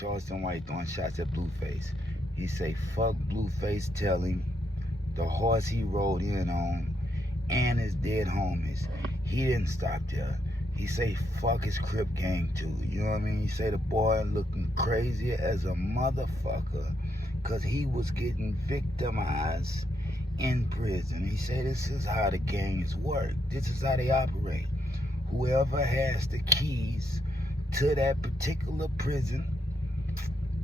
Charleston White throwing shots at Blueface. He say, fuck Blueface, tell him the horse he rode in on and his dead homies. He didn't stop there. He say, fuck his Crip gang too. You know what I mean? He say the boy looking crazy as a motherfucker because he was getting victimized in prison. He say this is how the gangs work. This is how they operate. Whoever has the keys to that particular prison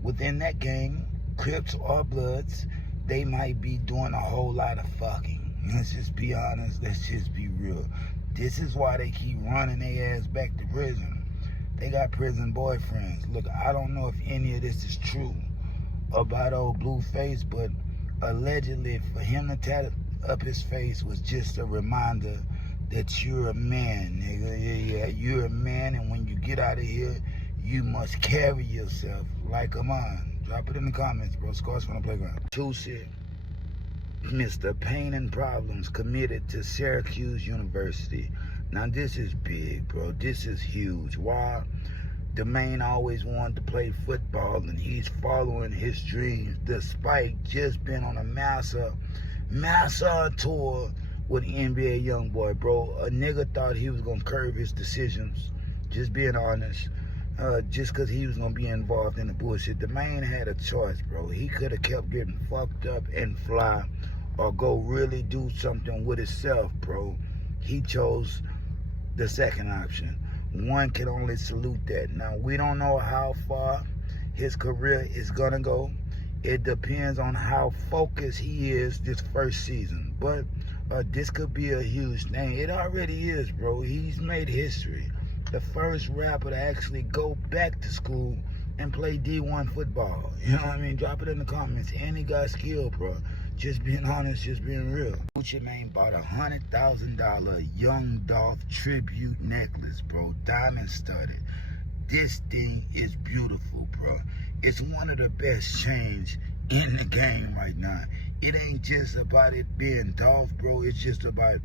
within that gang, Crips or Bloods, they might be doing a whole lot of fucking. Let's just be honest. Let's just be real. This is why they keep running their ass back to prison. They got prison boyfriends. Look, I don't know if any of this is true about old Blueface, but allegedly for him to tat up his face was just a reminder that you're a man, nigga. Yeah, you're a man, and when you get out of here, you must carry yourself like a man. Drop it in the comments, bro. Scores from the playground. Toosii, Mr. Pain and Problems, committed to Syracuse University. Now, this is big, bro. This is huge. Why? The man always wanted to play football, and he's following his dreams despite just being on a massive tour with NBA Youngboy, bro. A nigga thought he was gonna curve his decisions, just being honest, just because he was gonna be involved in the bullshit. The man had a choice, bro. He could have kept getting fucked up and fly, or go really do something with himself, bro. He chose the second option. One can only salute that. Now, we don't know how far his career is gonna go. It depends on how focused he is this first season. But this could be a huge thing. It already is, bro. He's made history. The first rapper to actually go back to school and play D1 football. You know what I mean? Drop it in the comments. And he got skill, bro. Just being honest, just being real. Gucci Mane bought $100,000 Young Dolph tribute necklace, bro. Diamond studded. This thing is beautiful, bro. It's one of the best chains in the game right now. It ain't just about it being Dolph, bro. It's just about,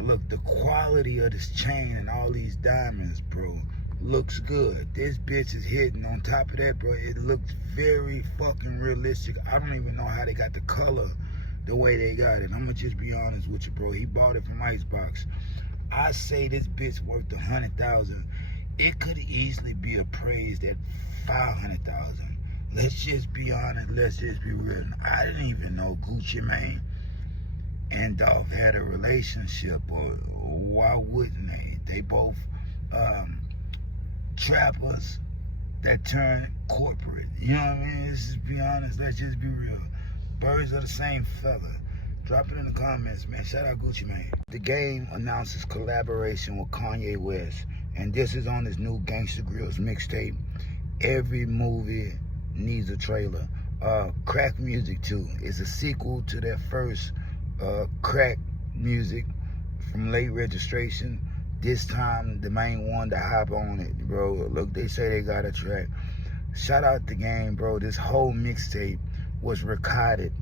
look, the quality of this chain and all these diamonds, bro, looks good. This bitch is hitting. On top of that, bro, it looks very fucking realistic. I don't even know how they got the color the way they got it. I'm gonna just be honest with you, bro. He bought it from Icebox. I say this bitch worth $100,000. It could easily be appraised at $500,000. Let's just be honest. Let's just be real. I didn't even know Gucci Mane and Dolph had a relationship, or why wouldn't they? They both trappers that turn corporate. You know what I mean? Let's just be honest. Let's just be real. Birds of the same feather. Drop it in the comments, man. Shout out Gucci Mane. The Game announces collaboration with Kanye West, and this is on his new Gangsta Grillz mixtape. Every movie needs a trailer. Crack Music 2 is a sequel to their first crack music from Late Registration. This time, the main one to hop on it, bro. Look, they say they got a track. Shout out The Game, bro. This whole mixtape was recorded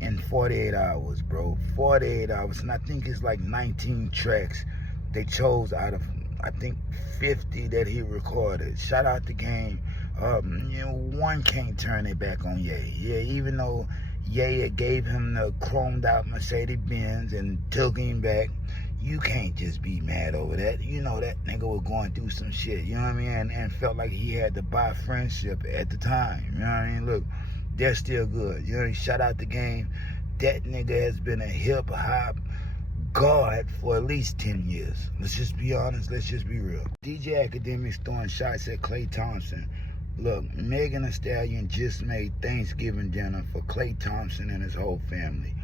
in 48 hours, bro. 48 hours. And I think it's like 19 tracks they chose out of, I think, 50 that he recorded. Shout out The Game. You know, one can't turn it back on Ye. Yeah, even though Ye gave him the chromed out Mercedes-Benz and took him back, you can't just be mad over that. You know that nigga was going through some shit, you know what I mean? And felt like he had to buy friendship at the time, you know what I mean? Look, they're still good. You know, shout out The Game. That nigga has been a hip-hop god for at least 10 years. Let's just be honest. Let's just be real. DJ Akademiks throwing shots at Klay Thompson. Look, Megan Thee Stallion just made Thanksgiving dinner for Klay Thompson and his whole family.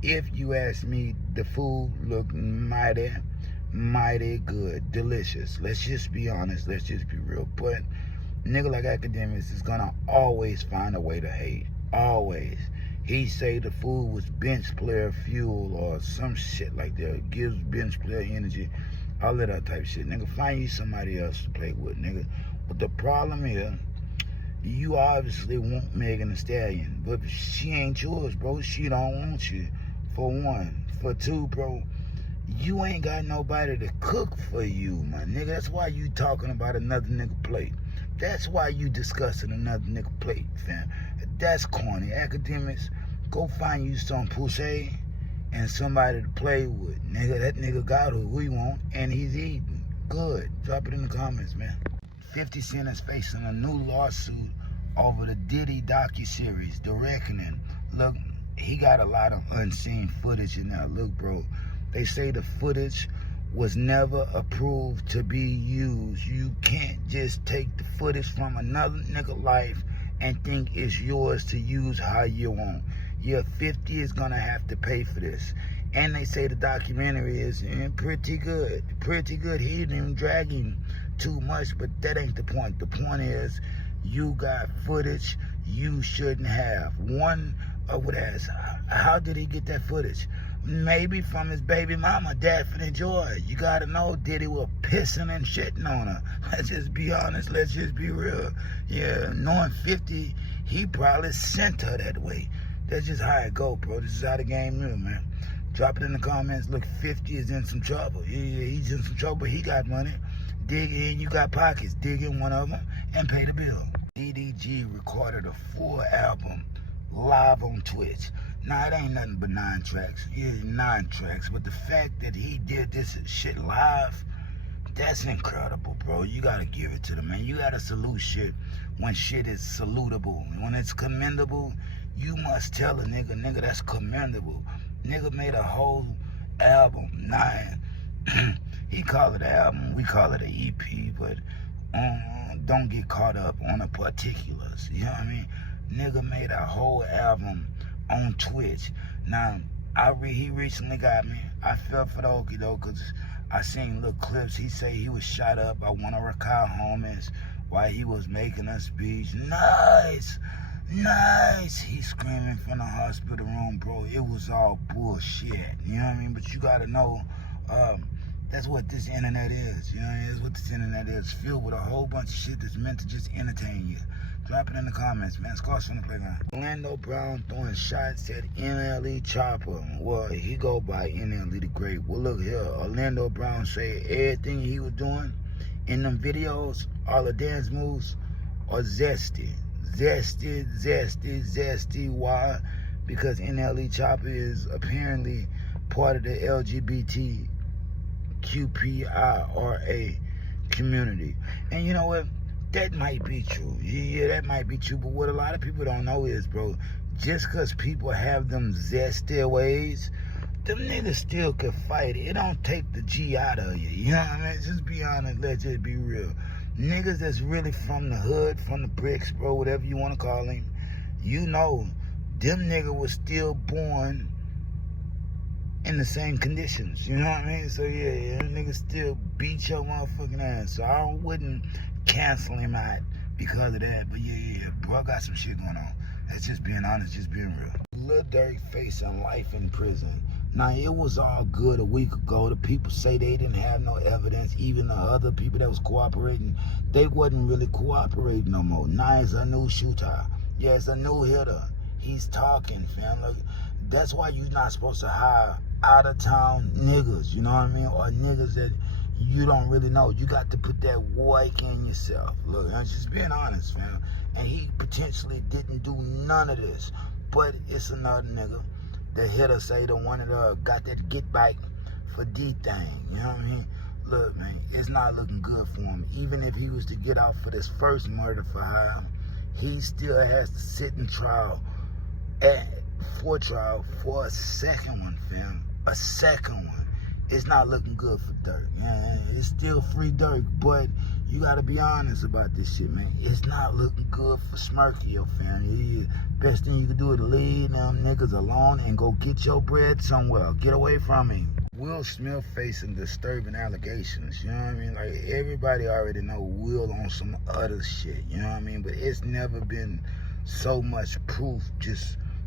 If you ask me, the food looked mighty good, delicious. Let's just be honest. Let's just be real. But nigga like Akademiks is gonna always find a way to hate. Always. He say the food was bench player fuel or some shit like that. It gives bench player energy. All of that type shit. Nigga, find you somebody else to play with, nigga. But the problem is, you obviously want Megan Thee Stallion, but she ain't yours, bro. She don't want you, for one. For two, bro, you ain't got nobody to cook for you, my nigga. That's why you talking about another nigga plate. That's why you discussing another nigga plate, fam. That's corny. Academics, go find you some Pooh and somebody to play with. Nigga, that nigga got who he want, and he's eating. Good. Drop it in the comments, man. 50 Cent is facing a new lawsuit over the Diddy Docuseries, The Reckoning. Look, he got a lot of unseen footage in there. Look, bro, they say the footage was never approved to be used. You can't just take the footage from another nigga life and think it's yours to use how you want. Yeah, 50 is gonna have to pay for this. And they say the documentary is pretty good. Pretty good. He didn't even drag him too much, but that ain't the point. The point is, you got footage you shouldn't have. One would ask, how did he get that footage? Maybe from his baby mama, Daphne Joy. You gotta know Diddy was pissing and shitting on her. Let's just be honest, let's just be real. Yeah, knowing 50, he probably sent her that way. That's just how it go, bro. This is how the game is, man. Drop it in the comments. Look, 50 is in some trouble. Yeah, he's in some trouble. He got money. Dig in, you got pockets. Dig in one of them and pay the bill. DDG recorded a full album live on Twitch. Now, it ain't nothing but 9 tracks. Yeah, 9 tracks. But the fact that he did this shit live, that's incredible, bro. You gotta give it to the man. You gotta salute shit when shit is salutable. When it's commendable, you must tell a nigga, that's commendable. Nigga made a whole album, 9. He call it an album, we call it an EP, but don't get caught up on the particulars. You know what I mean? Nigga made a whole album on Twitch. Now, he recently got me. I felt for the okie doke, because I seen little clips. He say he was shot up by one of our car homies while he was making a speech. Nice! He's screaming from the hospital room, bro. It was all bullshit. You know what I mean? But you gotta know, that's what this internet is. You know what I mean? That's what this internet is. Filled with a whole bunch of shit that's meant to just entertain you. Drop it in the comments, man. Scarce on the playground. Orlando Brown throwing shots at NLE Chopper. Well, he go by NLE the Great. Well, look here. Orlando Brown say everything he was doing in them videos, all the dance moves, are zesty. Zesty. Why? Because NLE Chopper is apparently part of the LGBTQPIRA community. And you know what? That might be true. Yeah, that might be true. But what a lot of people don't know is, bro, just because people have them zesty ways, them niggas still can fight. It don't take the G out of you. You know what I mean? Just be honest. Let's just be real. Niggas that's really from the hood, from the bricks, bro, whatever you want to call him, you know, them niggas was still born in the same conditions. You know what I mean? So, yeah, them niggas still beat your motherfucking ass. So I wouldn't cancel him out because of that. But, yeah, bro, I got some shit going on. That's just being honest, just being real. Lil Durk facing life in prison. Now, it was all good a week ago. The people say they didn't have no evidence. Even the other people that was cooperating, they wasn't really cooperating no more. Now it's a new shooter. Yeah, it's a new hitter. He's talking, fam. Like, that's why you're not supposed to hire out-of-town niggas, you know what I mean? Or niggas that you don't really know. You got to put that work in yourself. Look, I'm just being honest, fam. And he potentially didn't do none of this. But it's another nigga. The hitter say the one that got that get back for D-Thing. You know what I mean? Look, man, it's not looking good for him. Even if he was to get out for this first murder for hire, he still has to sit in trial for a second one, fam. A second one. It's not looking good for Durk. Yeah, it's still free Durk, but you gotta be honest about this shit, man. It's not looking good for Smirky, your family. Best thing you can do is leave them niggas alone and go get your bread somewhere. Get away from him. Will Smith facing disturbing allegations, you know what I mean? Like, everybody already know Will on some other shit, you know what I mean? But it's never been so much proof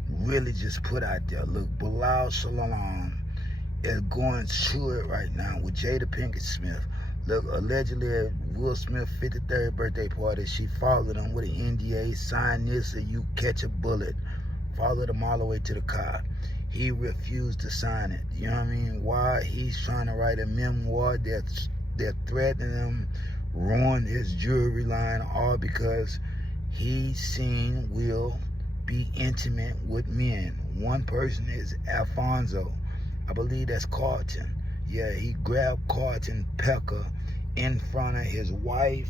really put out there. Look, Bilaal Salaam is going through it right now with Jada Pinkett Smith. Look, allegedly at Will Smith's 53rd birthday party, she followed him with an NDA, sign this or you catch a bullet. Followed him all the way to the car. He refused to sign it. You know what I mean? Why? He's trying to write a memoir. They're threatening him ruined his jewelry line, all because he seen Will be intimate with men. One person is Alfonso. I believe that's Carlton. Yeah, he grabbed Carlton Pecker in front of his wife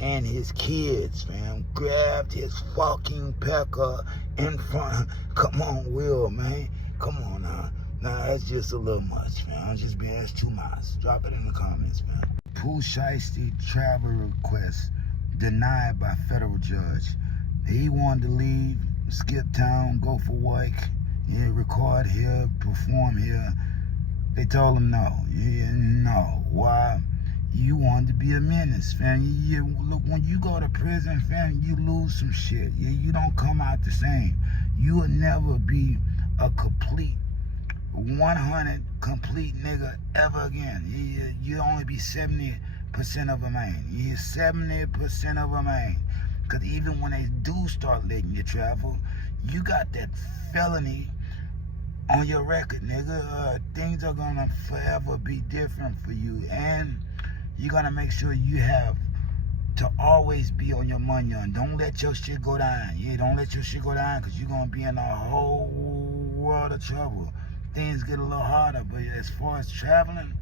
and his kids, man. Grabbed his fucking Pecker in front. Come on, Will, man. Come on now. Nah, that's just a little much, man. I'm just being, that's too much. Drop it in the comments, man. Pooh Shiesty travel request denied by federal judge. He wanted to leave, skip town, go for work, yeah, record here, perform here. They told him no. Yeah, no. Why? You wanted to be a menace, fam. Look, when you go to prison, fam, you lose some shit. You don't come out the same. You will never be a complete 100 complete nigga ever again. You only be 70% of a man. You're 70% of a man. Because even when they do start letting you travel, you got that felony on your record, nigga. Things are gonna forever be different for you, and you gotta make sure you have to always be on your money on. Don't let your shit go down. Yeah, don't let your shit go down, because you're gonna be in a whole world of trouble. Things get a little harder, but as far as traveling,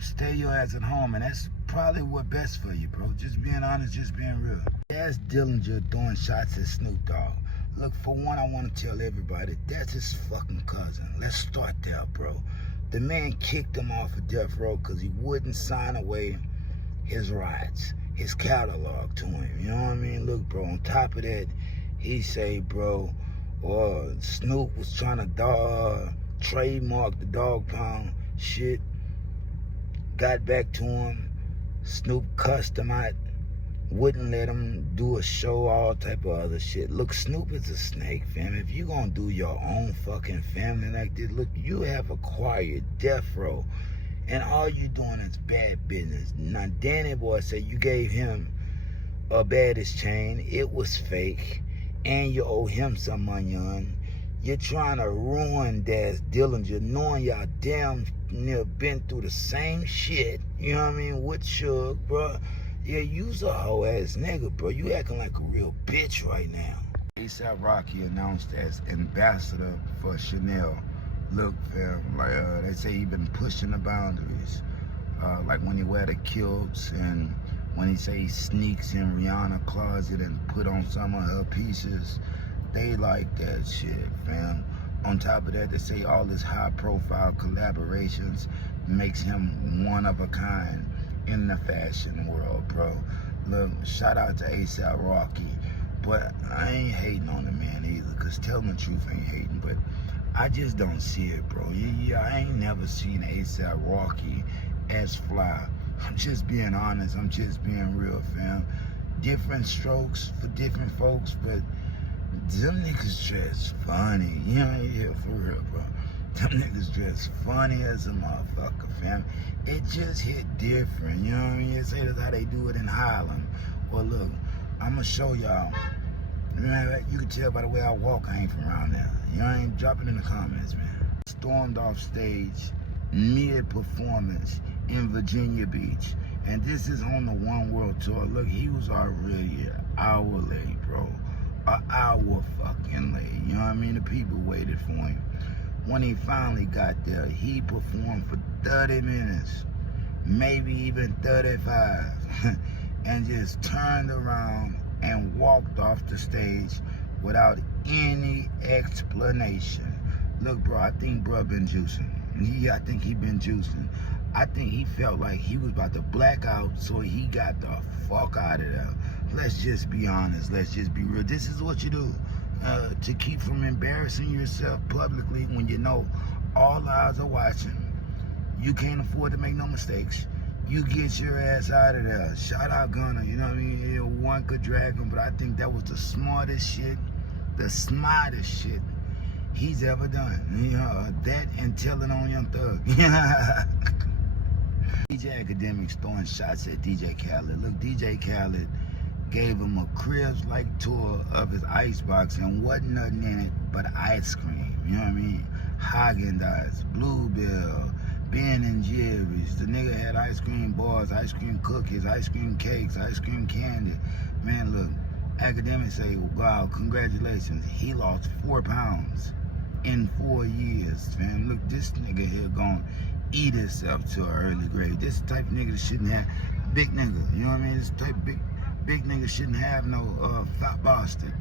stay your ass at home, and that's probably what's best for you, bro. Just being honest, just being real. That's Dillinger throwing shots at Snoop Dogg. Look, for one, I want to tell everybody, that's his fucking cousin. Let's start there, bro. The man kicked him off of death row because he wouldn't sign away his rights, his catalog to him. You know what I mean? Look, bro, on top of that, he say, bro, Snoop was trying to trademark the dog pound shit. Got back to him. Snoop cussed him out. Wouldn't let him do a show, all type of other shit. Look, Snoop is a snake, fam. If you gonna do your own fucking family like this, look, you have acquired death row, and all you doing is bad business. Now, Danny Boy said you gave him a baddest chain. It was fake, and you owe him some money on. You're trying to ruin Dad's Dillinger, knowing y'all damn near been through the same shit. You know what I mean? With Suge, bro. Yeah, you's a hoe ass nigga, bro. You acting like a real bitch right now. A$AP Rocky announced as ambassador for Chanel. Look, fam, like they say he been pushing the boundaries. Like when he wear the kilts, and when he say he sneaks in Rihanna's closet and put on some of her pieces. They like that shit, fam. On top of that, they say all his high-profile collaborations makes him one of a kind in the fashion world, bro. Look, shout out to A$AP Rocky, but I ain't hating on the man either, because telling the truth ain't hating, but I just don't see it, bro. Yeah, I ain't never seen A$AP Rocky as fly. I'm just being honest. I'm just being real, fam. Different strokes for different folks, but them niggas dress funny. You know, yeah, for real, bro. Them niggas dress funny as a motherfucker, fam. It just hit different, you know what I mean? You say that's how they do it in Harlem. Well, look, I'm gonna show y'all. You can tell by the way I walk, I ain't from around there. You know, I ain't dropping in the comments, man. Stormed off stage mid-performance in Virginia Beach. And this is on the One World Tour. Look, he was already an hour late, bro. An hour fucking late. You know what I mean? The people waited for him. When he finally got there, he performed for 30 minutes, maybe even 35, and just turned around and walked off the stage without any explanation. Look, bro, I think bro been juicing. I think he been juicing. I think he felt like he was about to black out, so he got the fuck out of there. Let's just be honest. Let's just be real. This is what you do to keep from embarrassing yourself publicly when you know all eyes are watching. You can't afford to make no mistakes. You get your ass out of there. Shout out Gunna, you know what I mean? Yeah, one could drag him, but I think that was the smartest shit he's ever done. You know, that and telling on Young Thug. DJ Academics throwing shots at DJ Khaled. Look, DJ Khaled gave him a cribs-like tour of his icebox, and wasn't nothing in it but ice cream. You know what I mean? Agajnst, Bluebell, Ben and Jerry's. The nigga had ice cream bars, ice cream cookies, ice cream cakes, ice cream candy. Man, look, academics say, wow, congratulations. He lost 4 pounds in 4 years, man. Look, this nigga here gonna eat himself to an early grave. This type of nigga that shouldn't have, big nigga, you know what I mean? This type of big nigga shouldn't have no fat bastard.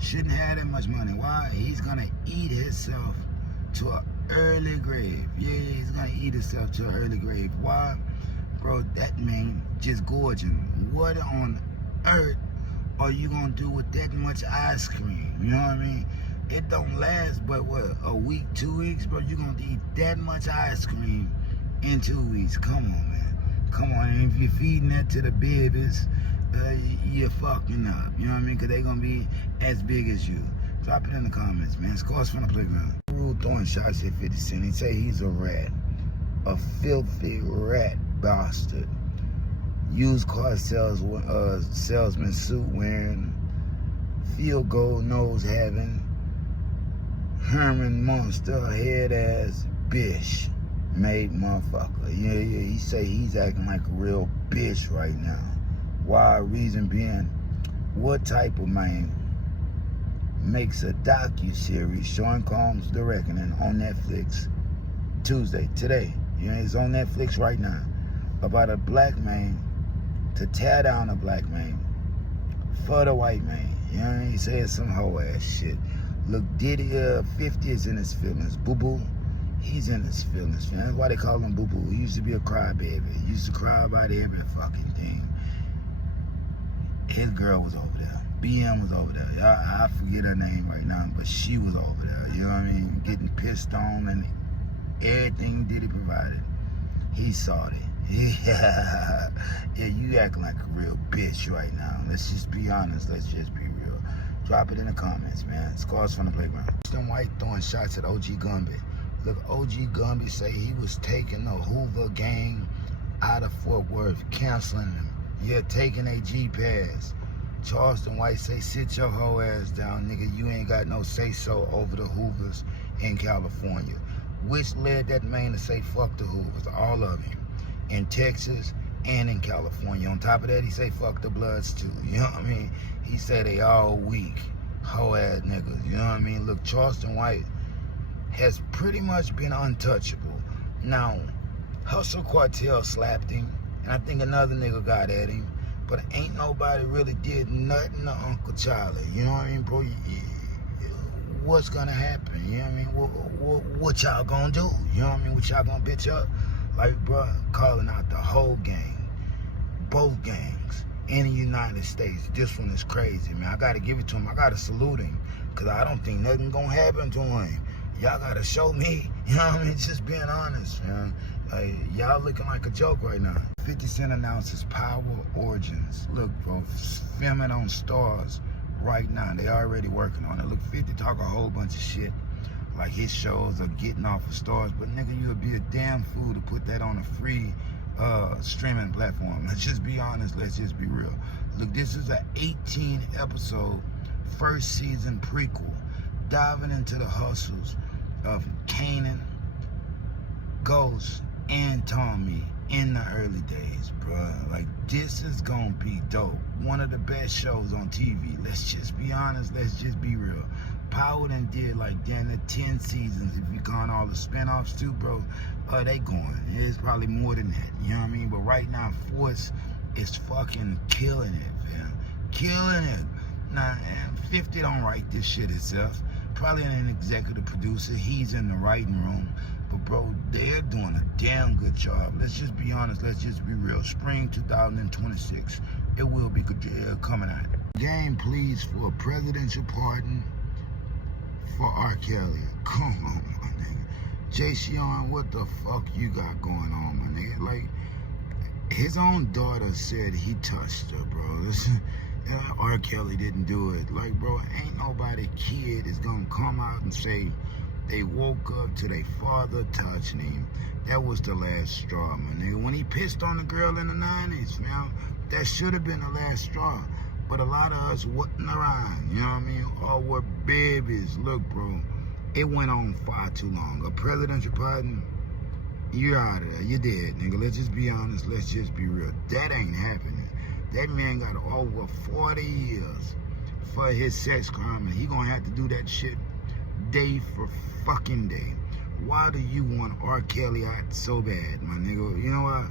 Shouldn't have that much money. Why? He's gonna eat himself to an early grave. Yeah, he's gonna eat himself to an early grave. Why? Bro, that man just gorging. What on earth are you gonna do with that much ice cream? You know what I mean? It don't last but what, a week, 2 weeks, bro? You gonna eat that much ice cream in 2 weeks? Come on, man. Come on. And if you're feeding that to the babies, you're fucking up. You know what I mean? Because they gonna be as big as you. Drop it in the comments, man. Scores from the playground. Rule throwing shots at 50 Cent. He say he's a rat. A filthy rat bastard. Used car salesman suit wearing. Field goal nose having. Herman Monster head ass bitch made motherfucker. Yeah, he say he's acting like a real bitch right now. Why? Reason being, what type of man makes a docuseries showing Combs The Reckoning on Netflix today? You know, it's on Netflix right now, about a black man to tear down a black man for the white man. You know what I mean? He says some hoe ass shit. Look, Diddy 50 is in his feelings. Boo Boo, he's in his feelings, man. That's why they call him Boo Boo. He used to be a crybaby. He used to cry about every fucking thing. His girl was over there. BM was over there. I forget her name right now, but she was over there. You know what I mean? Getting pissed on and everything Diddy provided. He saw it. Yeah, you acting like a real bitch right now. Let's just be honest. Let's just be real. Drop it in the comments, man. Scores from the playground. Them white throwing shots at OG Gumby. Look, OG Gumby say he was taking the Hoover gang out of Fort Worth, canceling them. Yeah, taking a G-Pass. Charleston White say, sit your hoe ass down, nigga. You ain't got no say-so over the Hoovers in California. Which led that man to say, fuck the Hoovers, all of you. In Texas and in California. On top of that, he say, fuck the Bloods too. You know what I mean? He said they all weak, hoe ass niggas. You know what I mean? Look, Charleston White has pretty much been untouchable. Now, Hustle Cartel slapped him. And I think another nigga got at him. But ain't nobody really did nothing to Uncle Charlie. You know what I mean, bro? What's gonna happen? You know what I mean? What y'all gonna do? You know what I mean? What y'all gonna bitch up? Like, bro, calling out the whole gang. Both gangs in the United States. This one is crazy, man. I gotta give it to him. I gotta salute him. Because I don't think nothing gonna happen to him. Y'all gotta show me. You know what I mean? Just being honest, man. Y'all looking like a joke right now. 50 Cent announces Power Origins. Look, bro, filming on Stars right now. They already working on it. Look, 50 talk a whole bunch of shit. Like his shows are getting off of Stars. But nigga, you'll be a damn fool to put that on a free streaming platform. Let's just be honest. Let's just be real. Look, this is an 18 episode first season prequel. Diving into the hustles of Kanan, Ghost, and Tommy in the early days, bruh. Like, this is gonna be dope. One of the best shows on TV. Let's just be honest. Let's just be real. Power done did like damn near 10 seasons. If you count all the spinoffs too, bro, they going. It's probably more than that. You know what I mean? But right now, Force is fucking killing it, man. Killing it. Nah, and 50 don't write this shit itself. Probably an executive producer. He's in the writing room. But bro, they're doing a damn good job. Let's just be honest. Let's just be real. Spring 2026, it will be coming out. Game pleads for a presidential pardon for R. Kelly. Come on, my nigga. Jay Sean, what the fuck you got going on, my nigga? Like, his own daughter said he touched her, bro. Listen, R. Kelly didn't do it. Like, bro, ain't nobody kid is gonna come out and say they woke up to their father touching him. That was the last straw, my nigga. When he pissed on the girl in the 90s, man, that should have been the last straw. But a lot of us wasn't around, you know what I mean? Or were babies. Look, bro, it went on far too long. A presidential pardon, You're out of there. You're dead, nigga. Let's just be honest. Let's just be real. That ain't happening. That man got over 40 years for his sex crime, and he gonna have to do that shit day for fucking day. Why do you want R. Kelly out so bad, my nigga? You know what?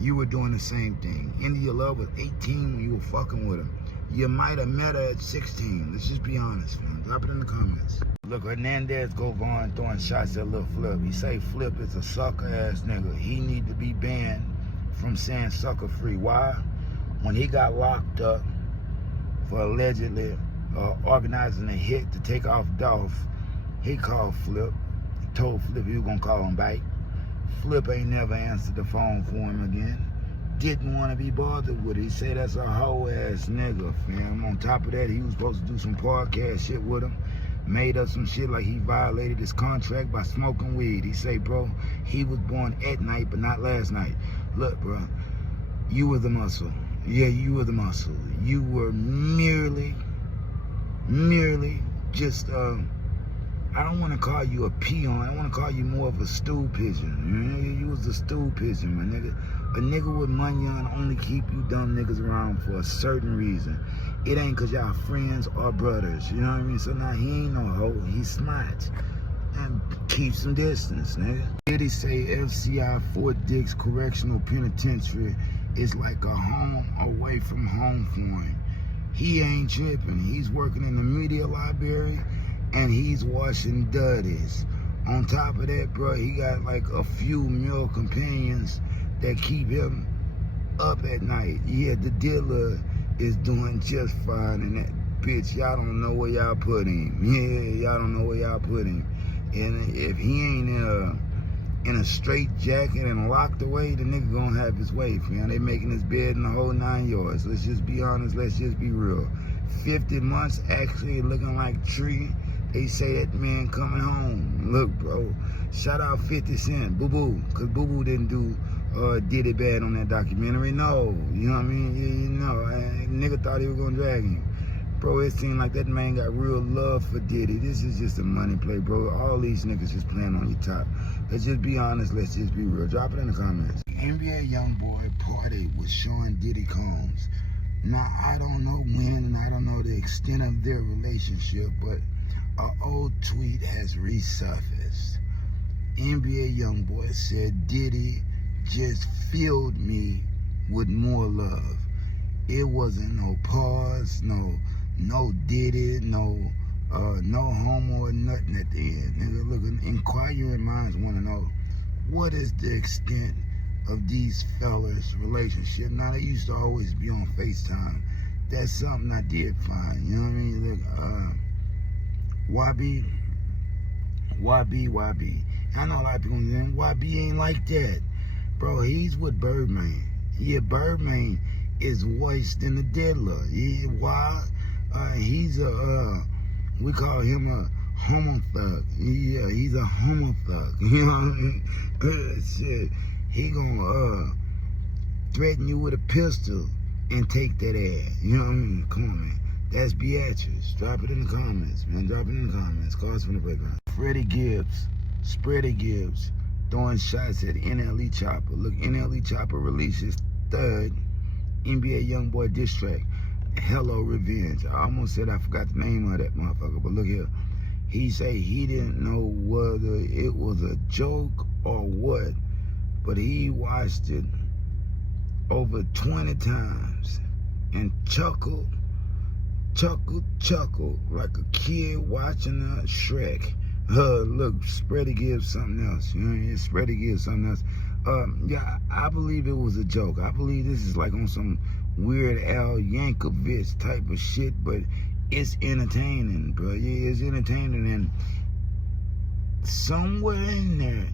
You were doing the same thing. India Love was 18 when you were fucking with him. You might have met her at 16. Let's just be honest, man. Drop it in the comments. Look, Hernandez go on throwing shots at Lil Flip. He say Flip is a sucker-ass nigga. He need to be banned from saying sucker-free. Why? When he got locked up for allegedly organizing a hit to take off Dolph, he called Flip. He told Flip he was gonna call him back. Flip ain't never answered the phone for him again. Didn't want to be bothered with it. He said that's a hoe ass nigga, fam. On top of that, he was supposed to do some podcast shit with him. Made up some shit like he violated his contract by smoking weed. He say, bro, he was born at night, but not last night. Look, bro, you were the muscle. Yeah, you were the muscle. You were merely just, I don't want to call you a peon. I want to call you more of a stool pigeon. You was a stool pigeon, my nigga. A nigga with money on only keep you dumb niggas around for a certain reason. It ain't cause y'all friends or brothers, you know what I mean? So now he ain't no hoe, he's smart. And keep some distance, nigga. Diddy say FCI Fort Dix Correctional Penitentiary is like a home away from home for him. He ain't tripping. He's working in the media library and he's washing duddies. On top of that, bro, he got like a few male companions that keep him up at night. Yeah, the dealer is doing just fine, and that bitch, y'all don't know where y'all put him. Yeah, y'all don't know where y'all put him. And if he ain't in a straight jacket and locked away, the nigga gonna have his way, fam. They making his bed in the whole 9 yards. Let's just be honest, let's just be real. 50 months actually looking like tree. They say that man coming home. Look, bro, shout out 50 Cent, Boo-Boo, because Boo-Boo didn't do Diddy bad on that documentary. No, you know what I mean? You know, nigga thought he was gonna drag him. Bro, it seemed like that man got real love for Diddy. This is just a money play, bro. All these niggas just playing on your top. Let's just be honest, let's just be real. Drop it in the comments. NBA Youngboy partied with Sean Diddy Combs. Now, I don't know when and I don't know the extent of their relationship, but an old tweet has resurfaced. NBA Youngboy said Diddy just filled me with more love. It wasn't no pause, no Diddy, no homo or nothing at the end. Nigga, look, inquiring minds want to know what is the extent of these fellas' relationship. Now, they used to always be on FaceTime. That's something I did find. You know what I mean? Look, YB. I know a lot of people saying YB ain't like that. Bro, he's with Birdman. Yeah, Birdman is worse than the diddler. Yeah, why? He's we call him a homo thug. Yeah, he's a homo thug. You know what I mean? Shit. He gonna threaten you with a pistol and take that ass. You know what I mean? Come on, man. That's Beatrice. Drop it in the comments, man. Drop it in the comments. Cause from the breakdown. Spready Gibbs, throwing shots at NLE Chopper. Look, NLE Chopper releases third NBA Youngboy diss track, Hello Revenge. I almost said I forgot the name of that motherfucker, but look here. He say he didn't know whether it was a joke or what, but he watched it over 20 times and chuckled like a kid watching a Shrek. Look, Spready gives something else. You know what I mean? Spready gives something else. Yeah, I believe it was a joke. I believe this is like on some Weird Al Yankovic type of shit, but it's entertaining, bro. Yeah, it's entertaining, and somewhere in there,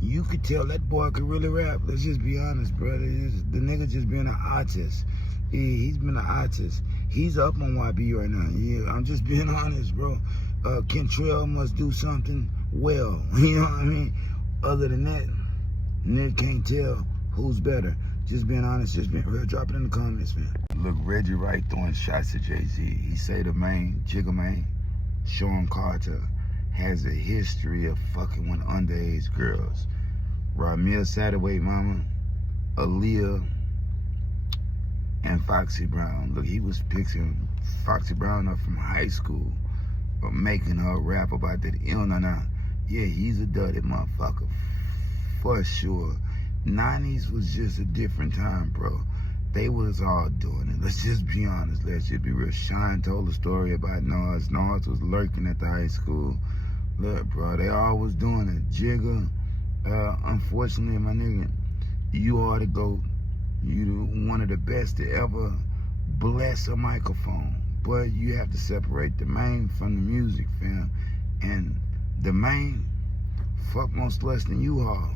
you could tell that boy could really rap. Let's just be honest, bro. The nigga just being an artist. Yeah, he's been an artist. He's up on YB right now. Yeah, I'm just being honest, bro. Kentrell must do something well. You know what I mean? Other than that, nigga can't tell who's better. Just being honest, just being real. Drop it in the comments, man. Look, Reggie Wright throwing shots at Jay-Z. He say the main, Jigga Man, Sean Carter, has a history of fucking with underage girls. Ramil Satterwhite mama, Aaliyah, and Foxy Brown. Look, he was picking Foxy Brown up from high school, but making her rap about that illnana. Yeah, he's a dirty motherfucker, for sure. 90s was just a different time, bro. They was all doing it. Let's just be honest. Let's just be real. Shine told a story about Nas. Nas was lurking at the high school. Look, bro, they all was doing it. Jigga, unfortunately, my nigga, you are the GOAT. You one of the best to ever bless a microphone. But you have to separate the main from the music, fam. And the main, fuck most less than you all.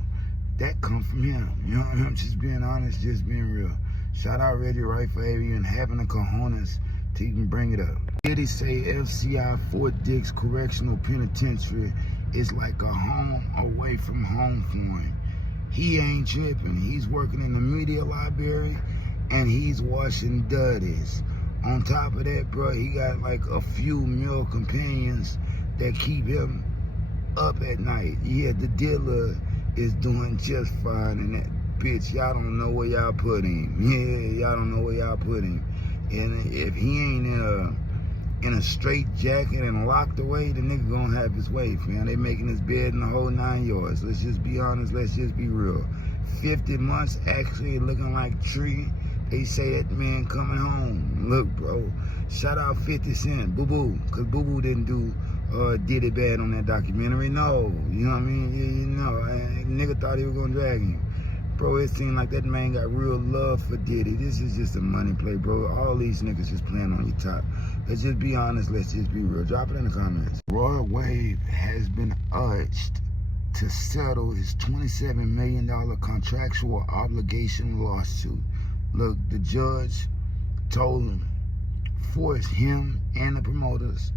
That come from him. You know what I mean? I'm just being honest, just being real. Shout out Ready Right for Avian having the cojones to even bring it up. Diddy say FCI Fort Dix Correctional Penitentiary is like a home away from home for him. He ain't tripping. He's working in the media library and he's washing dirties. On top of that, bro, he got like a few male companions that keep him up at night. Yeah, the dealer is doing just fine, and that bitch, y'all don't know where y'all put him. Yeah, y'all don't know where y'all put him. And if he ain't in a straight jacket and locked away, the nigga gonna have his way, man. They making his bed in the whole 9 yards. Let's just be honest, let's just be real. 50 months actually looking like tree. They say that man coming home. Look, bro, shout out 50 Cent, Boo-Boo, because Boo-Boo didn't do Diddy bad on that documentary. No, you know what I mean? You know, nigga thought he was gonna drag him. Bro, it seemed like that man got real love for Diddy. This is just a money play, bro. All these niggas just playing on your top. Let's just be honest, let's just be real. Drop it in the comments. Roy Wave has been urged to settle his $27 million contractual obligation lawsuit. Look, the judge told him, forced him and the promoters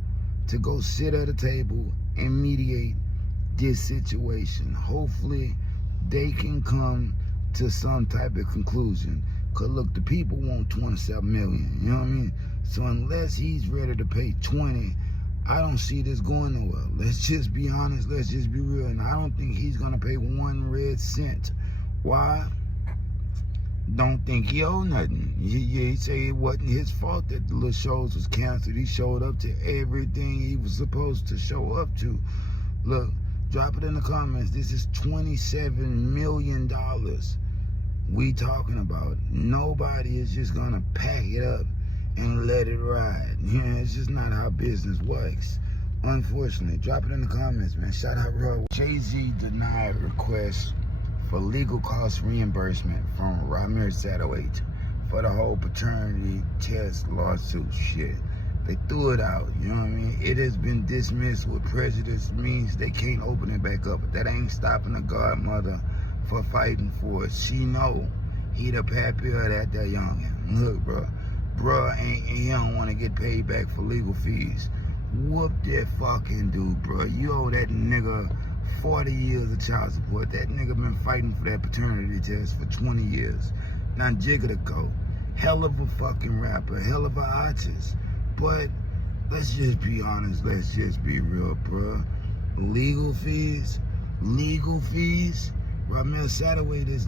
to go sit at a table and mediate this situation. Hopefully, they can come to some type of conclusion. Cause look, the people want 27 million, you know what I mean? So unless he's ready to pay 20, I don't see this going nowhere. Let's just be honest, let's just be real. And I don't think he's gonna pay 1 red cent. Why? Don't think he owed nothing. He say it wasn't his fault that the little shows was canceled. He showed up to everything he was supposed to show up to. Look, drop it in the comments. This is $27 million we talking about. Nobody is just gonna pack it up and let it ride. Yeah, it's just not how business works. Unfortunately, drop it in the comments, man. Shout out Roy. Jay-Z denied requests for legal cost reimbursement from Ramil Satterwhite for the whole paternity test lawsuit shit. They threw it out, you know what I mean? It has been dismissed with prejudice, means they can't open it back up. But that ain't stopping the godmother for fighting for it. She know he the pappy of that youngin'. Look, bruh he don't want to get paid back for legal fees. Whoop that fucking dude, bruh. You owe that nigga 40 years of child support. That nigga been fighting for that paternity test for 20 years. Now Jigga to go. Hell of a fucking rapper, hell of a artist. But let's just be honest, let's just be real, bruh. Legal fees? Ramil Satterwhite is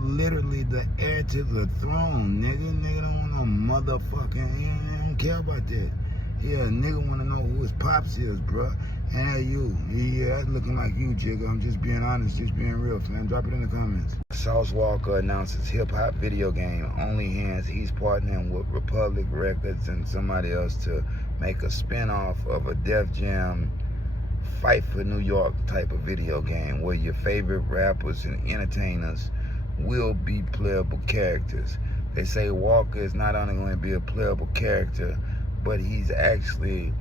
literally the heir to the throne, nigga. Nigga don't want no motherfucking, he don't care about that. Yeah, nigga wanna know who his pops is, bruh. And hey, you. Yeah, that's looking like you, Jigga. I'm just being honest, just being real, fam. Drop it in the comments. Sauce Walker announces hip-hop video game, Only Hands. He's partnering with Republic Records and somebody else to make a spin-off of a Def Jam Fight for New York type of video game where your favorite rappers and entertainers will be playable characters. They say Walker is not only going to be a playable character, but he's actually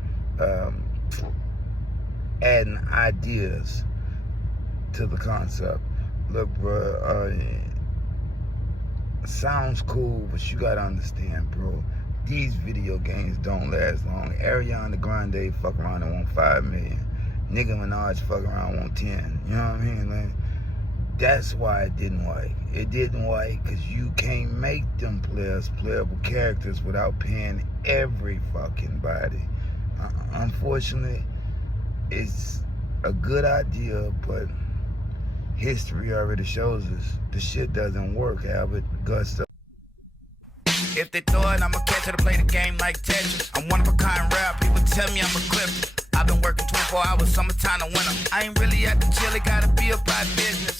adding ideas to the concept. Look, bro, sounds cool, but you gotta understand, bro, these video games don't last long. Ariana Grande fuck around and want 5 million. Nicki Minaj fuck around and want 10. You know what I mean? Like, that's why it didn't work. It didn't work because you can't make them players playable characters without paying every fucking body. Unfortunately, it's a good idea, but history already shows us the shit doesn't work, Albert. Guts. If they throw it, I'ma catch it to play the game like Tetris. I'm one of a kind rap, people tell me I'm a clip. I've been working 24 hours, summertime to winter. I ain't really at the chill, it gotta be about business.